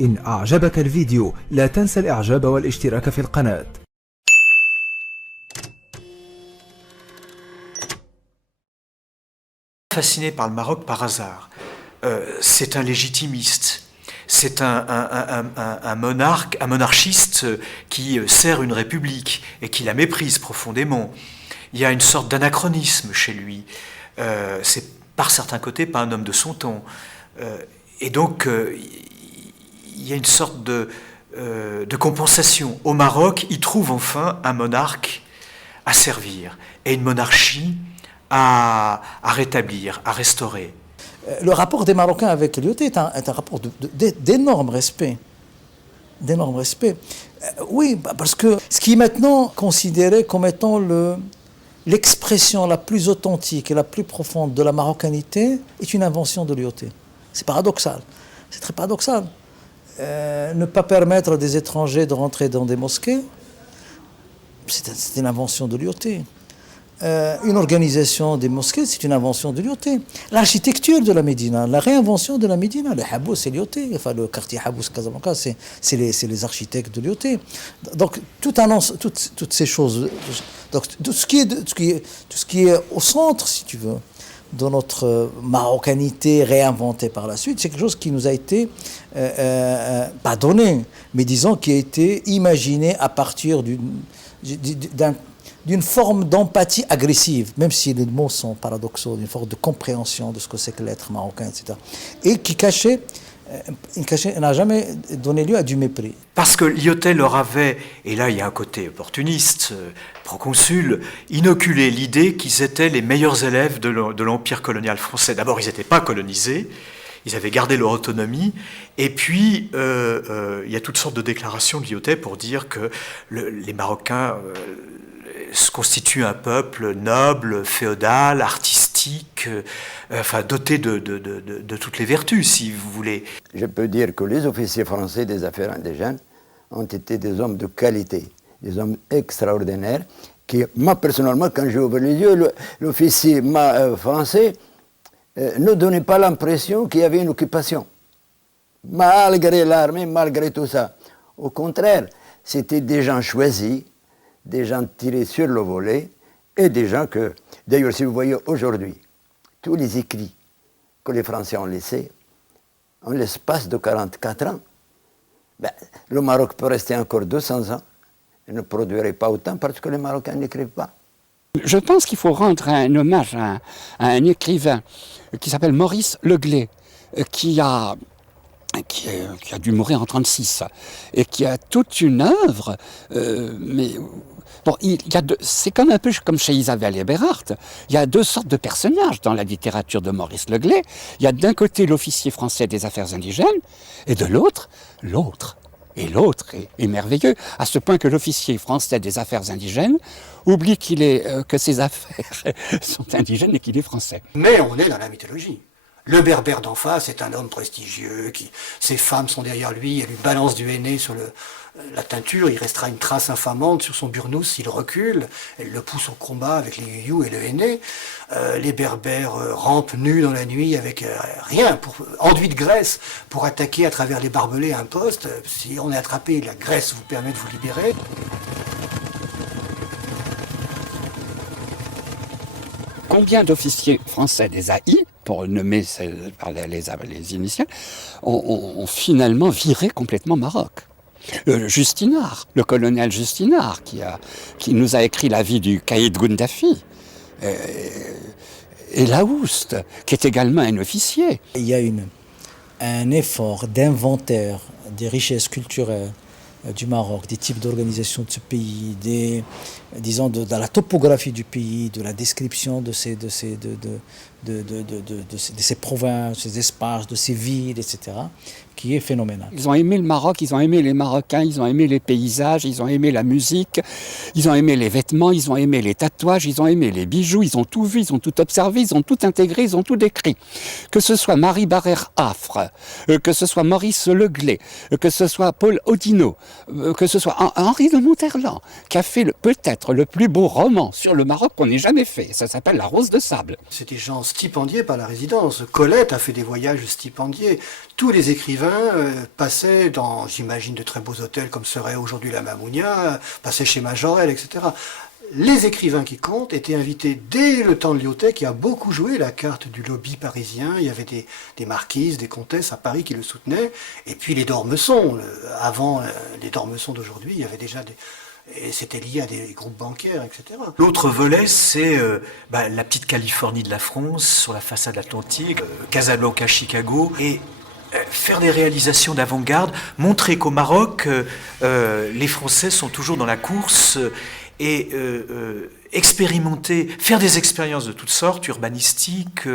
إن أعجبك الفيديو لا تنسى الإعجاب والاشتراك في القناة. Fasciné par le Maroc par hasard. C'est un légitimiste. C'est un monarque, un monarchiste qui sert une république et qui la méprise profondément. Il y a une sorte d'anachronisme chez lui. C'est par certains côtés pas un homme de son temps. Et donc, il y a une sorte de compensation. Au Maroc, il trouve enfin un monarque à servir et une monarchie à rétablir, à restaurer. Le rapport des Marocains avec l'IOT est un rapport d'énorme respect. D'énorme respect. Oui, parce que ce qui est maintenant considéré comme étant l'expression la plus authentique et la plus profonde de la marocanité est une invention de l'IOT. C'est paradoxal. C'est très paradoxal. Ne pas permettre à des étrangers de rentrer dans des mosquées, c'est une invention de l'IOT. Une organisation des mosquées, c'est une invention de l'IOT. L'architecture de la Médina, la réinvention de la Médina, le Habous, c'est l'IOT. Enfin, le quartier Habous Casablanca, c'est les architectes de l'IOT. Donc, toutes ces choses, donc, tout ce qui est au centre, si tu veux, de notre marocanité réinventée par la suite, c'est quelque chose qui nous a été, pas donné, mais disons qui a été imaginé à partir d'une forme d'empathie agressive, même si les mots sont paradoxaux, d'une forme de compréhension de ce que c'est que l'être marocain, etc. Et qui n'a jamais donné lieu à du mépris. Parce que l'IOT leur avait, et là il y a un côté opportuniste, proconsul, inoculé l'idée qu'ils étaient les meilleurs élèves de l'empire colonial français. D'abord, ils n'étaient pas colonisés, ils avaient gardé leur autonomie, et puis il y a toutes sortes de déclarations de l'IOT pour dire que les Marocains se constituent un peuple noble, féodal, artistique, enfin doté de toutes les vertus, si vous voulez. Je peux dire que les officiers français des affaires indigènes ont été des hommes de qualité, des hommes extraordinaires, qui, moi personnellement, quand j'ai ouvert les yeux, l'officier français ne donnait pas l'impression qu'il y avait une occupation, malgré l'armée, malgré tout ça. Au contraire, c'était des gens choisis, des gens tirés sur le volet, et des gens que, d'ailleurs, si vous voyez aujourd'hui, tous les écrits que les Français ont laissés, en l'espace de 44 ans, le Maroc peut rester encore 200 ans, et ne produirait pas autant parce que les Marocains n'écrivent pas. Je pense qu'il faut rendre un hommage à un écrivain qui s'appelle Maurice Leglay, qui a dû mourir en 1936 et qui a toute une œuvre, mais bon, c'est comme un peu comme chez Isabelle Eberhardt. Il y a deux sortes de personnages dans la littérature de Maurice Leglay. Il y a d'un côté l'officier français des affaires indigènes et de l'autre, l'autre. Et l'autre est merveilleux, à ce point que l'officier français des affaires indigènes oublie que ses affaires sont indigènes et qu'il est français. Mais on est dans la mythologie. Le berbère d'en face est un homme prestigieux, ses femmes sont derrière lui, elles lui balancent du henné sur la teinture, il restera une trace infamante sur son burnous s'il recule, elles le poussent au combat avec les youyous et le henné. Les berbères rampent nus dans la nuit avec rien, enduit de graisse, pour attaquer à travers les barbelés un poste. Si on est attrapé, la graisse vous permet de vous libérer. Combien d'officiers français des AI, pour nommer par les initiales, ont finalement viré complètement Maroc? Justinard, le colonel Justinard, qui nous a écrit la vie du caïd Goundafi, et Laoust, qui est également un officier. Il y a un effort d'inventaire des richesses culturelles du Maroc, des types d'organisation de ce pays, disons de la topographie du pays, de la description de ces provinces, ces espaces, de ces villes, etc., qui est phénoménal. Ils ont aimé le Maroc, ils ont aimé les Marocains, ils ont aimé les paysages, ils ont aimé la musique, ils ont aimé les vêtements, ils ont aimé les tatouages, ils ont aimé les bijoux, ils ont tout vu, ils ont tout observé, ils ont tout intégré, ils ont tout décrit. Que ce soit Marie Barrère-Affre, que ce soit Maurice Leglay, que ce soit Paul Odineau, que ce soit Henri de Monterland, qui a fait peut-être le plus beau roman sur le Maroc qu'on ait jamais fait. Ça s'appelle La Rose de Sable. C'est des gens stipendiés par la résidence. Colette a fait des voyages stipendiés. Tous les écrivains passaient dans, j'imagine, de très beaux hôtels comme serait aujourd'hui la Mamounia, passaient chez Majorelle, etc. Les écrivains qui comptent étaient invités dès le temps de Lyautey, qui a beaucoup joué la carte du lobby parisien. Il y avait des marquises, des comtesses à Paris qui le soutenaient. Et puis les Dormesson. Avant les Dormesson d'aujourd'hui, il y avait déjà et c'était lié à des groupes bancaires, etc. L'autre volet, c'est la petite Californie de la France, sur la façade atlantique, Casablanca, Chicago, et faire des réalisations d'avant-garde, montrer qu'au Maroc, les Français sont toujours dans la course, et expérimenter, faire des expériences de toutes sortes, urbanistiques,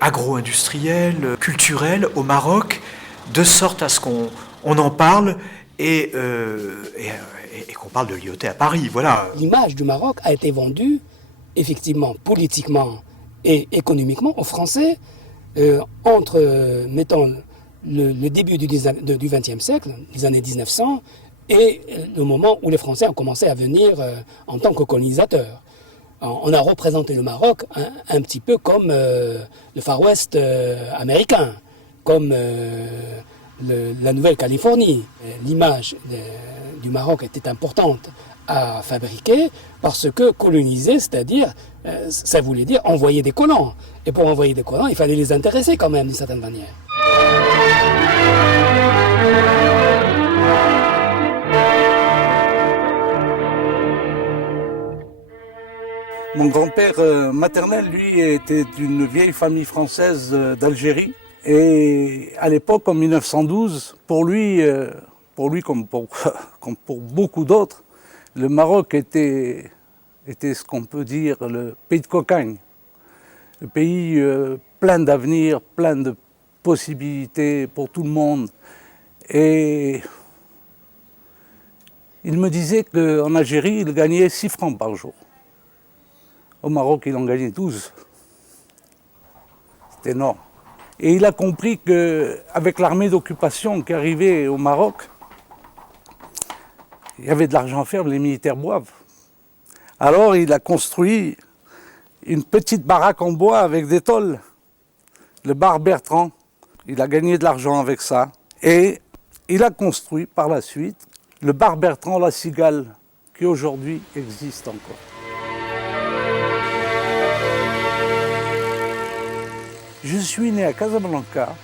agro-industrielles, culturelles au Maroc, de sorte à ce qu'on en parle et qu'on parle de Lyautey à Paris, voilà. L'image du Maroc a été vendue, effectivement, politiquement et économiquement aux Français entre, mettons, le début du XXe siècle, les années 1900, et le moment où les Français ont commencé à venir en tant que colonisateurs. On a représenté le Maroc un petit peu comme le Far West américain, comme la Nouvelle-Californie. L'image du Maroc était importante à fabriquer parce que coloniser, c'est-à-dire, ça voulait dire envoyer des colons. Et pour envoyer des colons, il fallait les intéresser quand même d'une certaine manière. Mon grand-père maternel, lui, était d'une vieille famille française d'Algérie. Et à l'époque, en 1912, pour lui comme pour beaucoup d'autres, le Maroc était ce qu'on peut dire le pays de cocagne. Le pays plein d'avenir, plein de possibilités pour tout le monde. Et il me disait qu'en Algérie, il gagnait 6 francs par jour. Au Maroc, il en gagnait 12. C'est énorme. Et il a compris qu'avec l'armée d'occupation qui arrivait au Maroc, il y avait de l'argent à faire, les militaires boivent. Alors il a construit une petite baraque en bois avec des tôles, le bar Bertrand. Il a gagné de l'argent avec ça. Et il a construit par la suite le bar Bertrand La Cigale, qui aujourd'hui existe encore. Je suis né à Casablanca,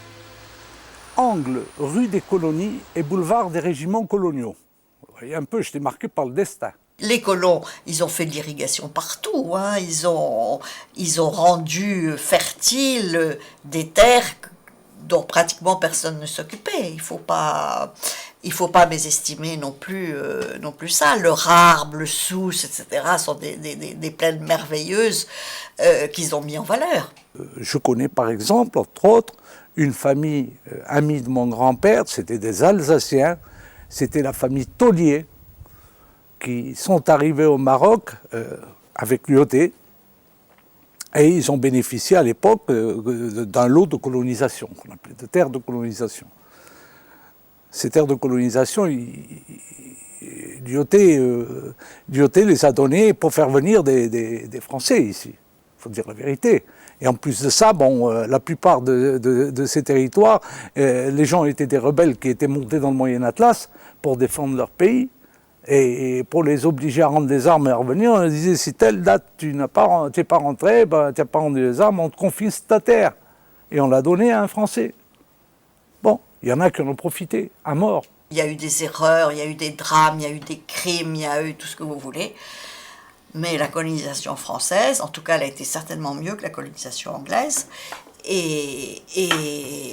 angle rue des Colonies et boulevard des Régiments coloniaux. Vous voyez un peu, j'étais marqué par le destin. Les colons, ils ont fait de l'irrigation partout, hein. Ils ont rendu fertiles des terres dont pratiquement personne ne s'occupait. Il faut pas mésestimer non plus ça. Le Rarbe, le Sousse, etc. sont des plaines merveilleuses qu'ils ont mis en valeur. Je connais par exemple, entre autres, une famille amie de mon grand-père, c'était des Alsaciens, c'était la famille Taulier, qui sont arrivés au Maroc avec Lyautey, et ils ont bénéficié à l'époque d'un lot de colonisation, qu'on appelait de terres de colonisation. Ces terres de colonisation, Lyautey les a données pour faire venir des Français ici, il faut dire la vérité. Et en plus de ça, la plupart de ces territoires, les gens étaient des rebelles qui étaient montés dans le Moyen Atlas pour défendre leur pays. Et pour les obliger à rendre des armes et à revenir, on leur disait, si telle date tu n'es pas rentré, tu n'as pas rendu les armes, on te confisque ta terre. Et on l'a donné à un Français. Bon, il y en a qui en ont profité, à mort. Il y a eu des erreurs, il y a eu des drames, il y a eu des crimes, il y a eu tout ce que vous voulez. Mais la colonisation française, en tout cas, elle a été certainement mieux que la colonisation anglaise. Et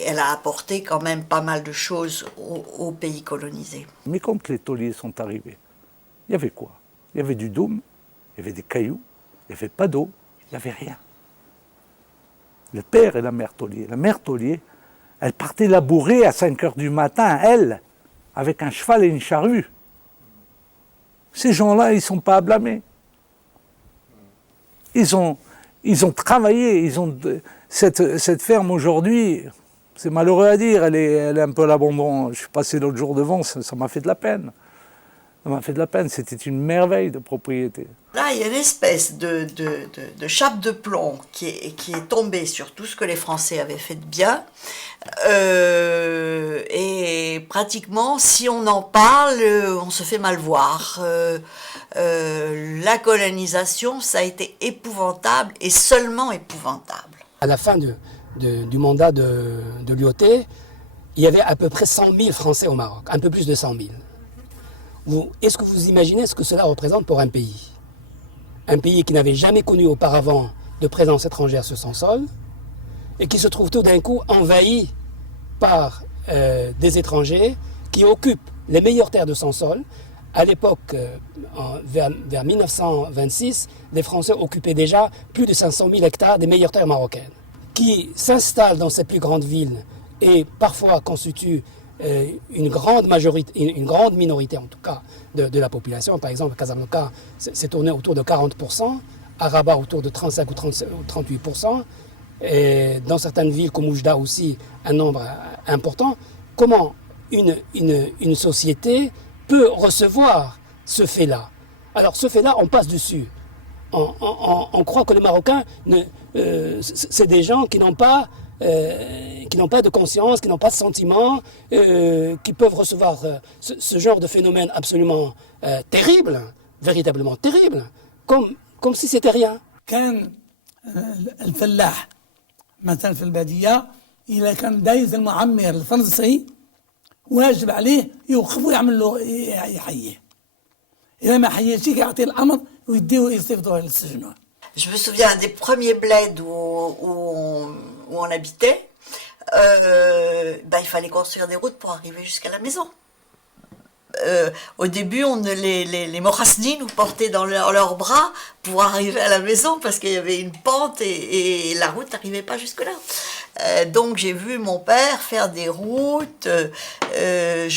elle a apporté quand même pas mal de choses aux pays colonisés. Mais quand les tauliers sont arrivés, il y avait quoi? Il y avait du doum, il y avait des cailloux, il n'y avait pas d'eau, il n'y avait rien. Le père et la mère Taulier. La mère Taulier, elle partait labourer à 5 heures du matin, elle, avec un cheval et une charrue. Ces gens-là, ils ne sont pas à blâmer. Ils ont travaillé, cette ferme aujourd'hui, C'est malheureux à dire, elle est un peu à l'abandon. Je suis passé l'autre jour devant, ça m'a fait de la peine. Ça m'a fait de la peine, c'était une merveille de propriété. Là, il y a une espèce de chape de plomb qui est tombée sur tout ce que les Français avaient fait de bien. Et pratiquement, si on en parle, on se fait mal voir. La colonisation, ça a été épouvantable et seulement épouvantable. À la fin du mandat de Lyautey, il y avait à peu près 100 000 Français au Maroc, un peu plus de 100 000. Est-ce que vous imaginez ce que cela représente pour un pays? Un pays qui n'avait jamais connu auparavant de présence étrangère sur son sol et qui se trouve tout d'un coup envahi par des étrangers qui occupent les meilleures terres de son sol. À l'époque, vers 1926, les Français occupaient déjà plus de 500 000 hectares des meilleures terres marocaines, qui s'installent dans ces plus grandes villes et parfois constituent une grande minorité en tout cas de la population. Par exemple, Casablanca s'est tourné autour de 40%, à Rabat autour de 35 ou 38%, et dans certaines villes comme Oujda aussi un nombre important. Comment une société peut recevoir ce fait-là? Alors ce fait-là, on passe dessus. On croit que les Marocains, c'est des gens qui n'ont pas de conscience, qui n'ont pas de sentiments, qui peuvent recevoir ce genre de phénomène absolument terrible, véritablement terrible, comme si c'était rien. كان الفلاح مثلا في البادية إذا كان دايز المعمر الفرنسي واجب عليه يوقف ويعمل له يحييه. إذا ما حييش يعطيه الأمر ويديه يصيفطوه للسجن. Je me souviens des premiers bleds où on habitait, il fallait construire des routes pour arriver jusqu'à la maison. Au début, les Morasni nous portaient dans leurs bras pour arriver à la maison parce qu'il y avait une pente et la route n'arrivait pas jusque-là. Donc j'ai vu mon père faire des routes,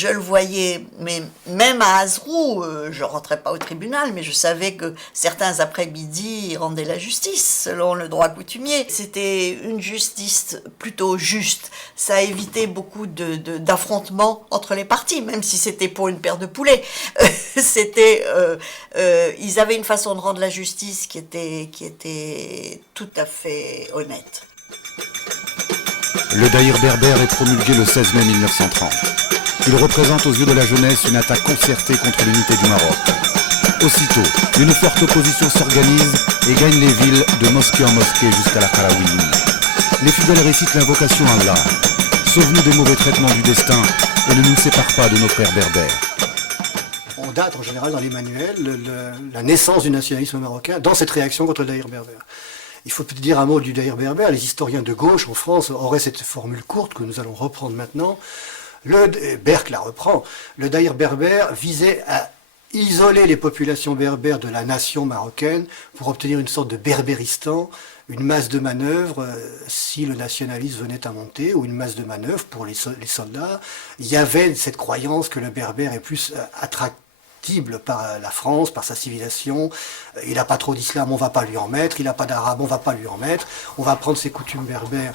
je le voyais, mais même à Azrou, je rentrais pas au tribunal, mais je savais que certains après-midi rendaient la justice selon le droit coutumier. C'était une justice plutôt juste, ça évitait beaucoup d'affrontements entre les parties, même si c'était pour une paire de poulets. Ils avaient une façon de rendre la justice qui était tout à fait honnête. Le Daïr berbère est promulgué le 16 mai 1930. Il représente aux yeux de la jeunesse une attaque concertée contre l'unité du Maroc. Aussitôt, une forte opposition s'organise et gagne les villes de mosquée en mosquée jusqu'à la Karaouini. Les fidèles récitent l'invocation à Allah. Sauve-nous des mauvais traitements du destin et ne nous sépare pas de nos frères berbères. On date en général dans les manuels la naissance du nationalisme marocain dans cette réaction contre le Daïr berbère. Il faut peut-être dire un mot du Daïr berbère. Les historiens de gauche en France auraient cette formule courte que nous allons reprendre maintenant. Berck la reprend. Le Daïr berbère visait à isoler les populations berbères de la nation marocaine pour obtenir une sorte de berbéristan, une masse de manœuvre si le nationalisme venait à monter, ou une masse de manœuvre pour les soldats. Il y avait cette croyance que le berbère est plus attractif par la France, par sa civilisation. Il n'a pas trop d'islam, on ne va pas lui en mettre. Il n'a pas d'arabe, on ne va pas lui en mettre. On va prendre ses coutumes berbères.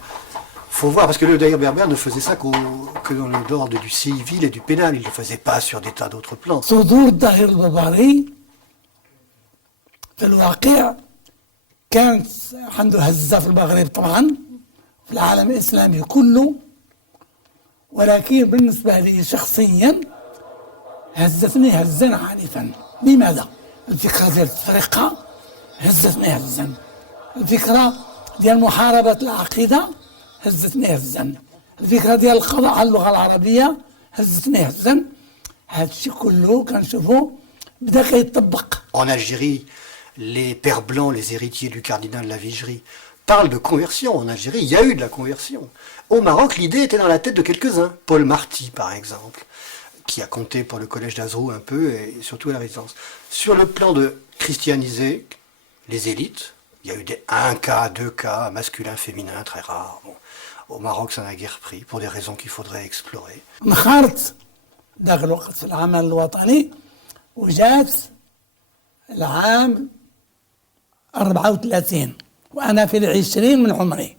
Faut voir, parce que le Daïr berbère ne faisait ça que dans l'ordre du civil et du pénal. Il ne le faisait pas sur des tas d'autres plans. صدور الداير البربري في الواقع كانت عنده هزة في المغرب طبعا في العالم الإسلامي كله، ولكن بالنسبة لي شخصيا هزتني هزا عنيفا. لماذا؟ الفكرة ديال التفرقة هزتني هزا، الفكرة ديال محاربة العقيدة هزتني هزا، الفكرة ديال القضاء على اللغة العربية هزتني هزا. هذا الشيء كله كنشوفو بدا كيطبق. En Algérie, les pères blancs, les héritiers du cardinal de la Vigerie, parlent de conversion. En Algérie, il y a eu de la conversion. Au Maroc, l'idée était dans la tête de quelques-uns. Paul Marty, par exemple, qui a compté pour le collège d'Azrou un peu, et surtout à la résidence. Sur le plan de christianiser les élites, il y a eu un cas, deux cas, masculin, féminin, très rares. Bon. Au Maroc, ça n'a guère pris, pour des raisons qu'il faudrait explorer. انخرط ذاك الوقت في العمل الوطني، وجات العام 34 وأنا في 20 من عمري.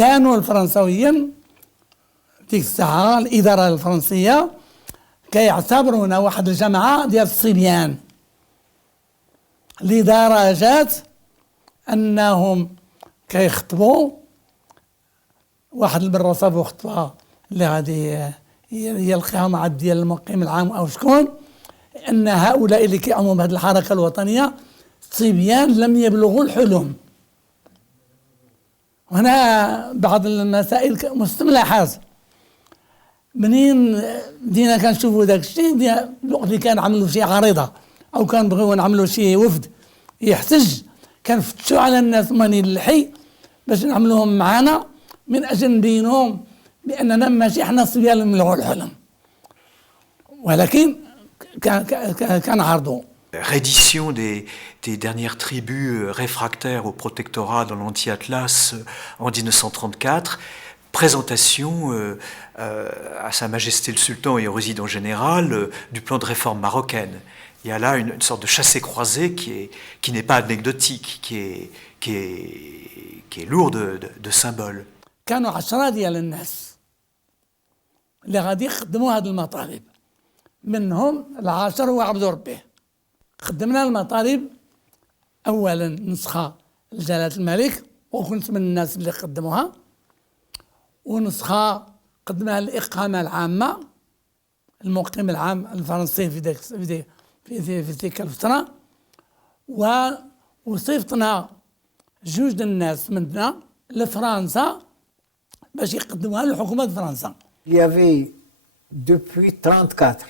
كانوا الفرنساويين ديك الساعة الإدارة الفرنسية كيعتبرونا واحد الجماعة ديال الصبيان لدرجة أنهم كيخطبوا واحد المرة صابوا خطبة اللي غادي يلقاها مع ديال المقيم العام أو شكون أن هؤلاء اللي كيقوموا بهذه الحركة الوطنية صبيان لم يبلغوا الحلم. وهنا بعض المسائل مستملحات منين بدينا كنشوفوا داك الشيء الوقت اللي كان عملوا شي عريضة أو كان بغيو نعملوا شي وفد يحتج كنفتشوا على الناس ماني الحي باش نعملوهم معنا من أجل نبينهم بأننا ماشي حنا الصبيان اللي نبلغوا الحلم ولكن كان عرضوا. Reddition des dernières tribus réfractaires au protectorat dans l'anti-Atlas en 1934, présentation à Sa Majesté le Sultan et au résident général du plan de réforme marocaine. Il y a là une sorte de chassé-croisé qui n'est pas anecdotique, qui est lourd de symboles. كانوا 10 ديال الناس اللي غادي يخدموا هذه المطالب منهم ال10 هو عبد ربه. خدمنا المطالب اولا نسخه لجلاله الملك وكنت من الناس اللي قدموها ونسخه قدمها للاقامه العامه المقيم العام الفرنسي في تلك الفتره وصيفطنا جوج الناس منا لفرنسا باش يقدموها لحكومه فرنسا. Il y avait depuis 1934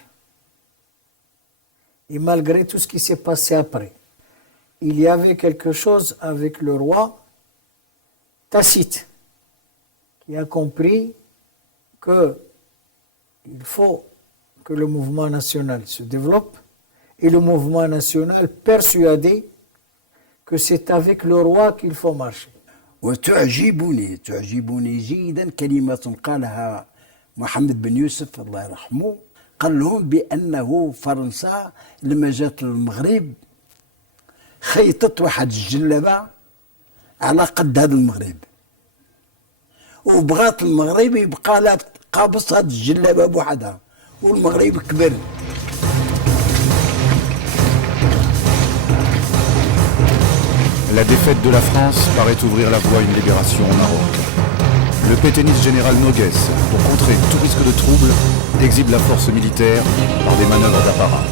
et malgré tout ce qui s'est passé après, il y avait quelque chose avec le roi Tacite qui a compris qu'il faut que le mouvement national se développe et le mouvement national persuadé que c'est avec le roi qu'il faut marcher. وتعجبني جيدا كلمة قالها محمد بن يوسف الله يرحمه قال لهم بأنه فرنسا لما جات للمغرب خيطت واحد الجلابة على قد هذا المغرب وبغات المغرب يبقى لها قابص هذه الجلابة بوحدها والمغرب كبر. La défaite de la France paraît ouvrir la voie à une libération au Maroc. Le pétainiste général Noguès, pour contrer tout risque de trouble, exhibe la force militaire par des manœuvres d'apparat.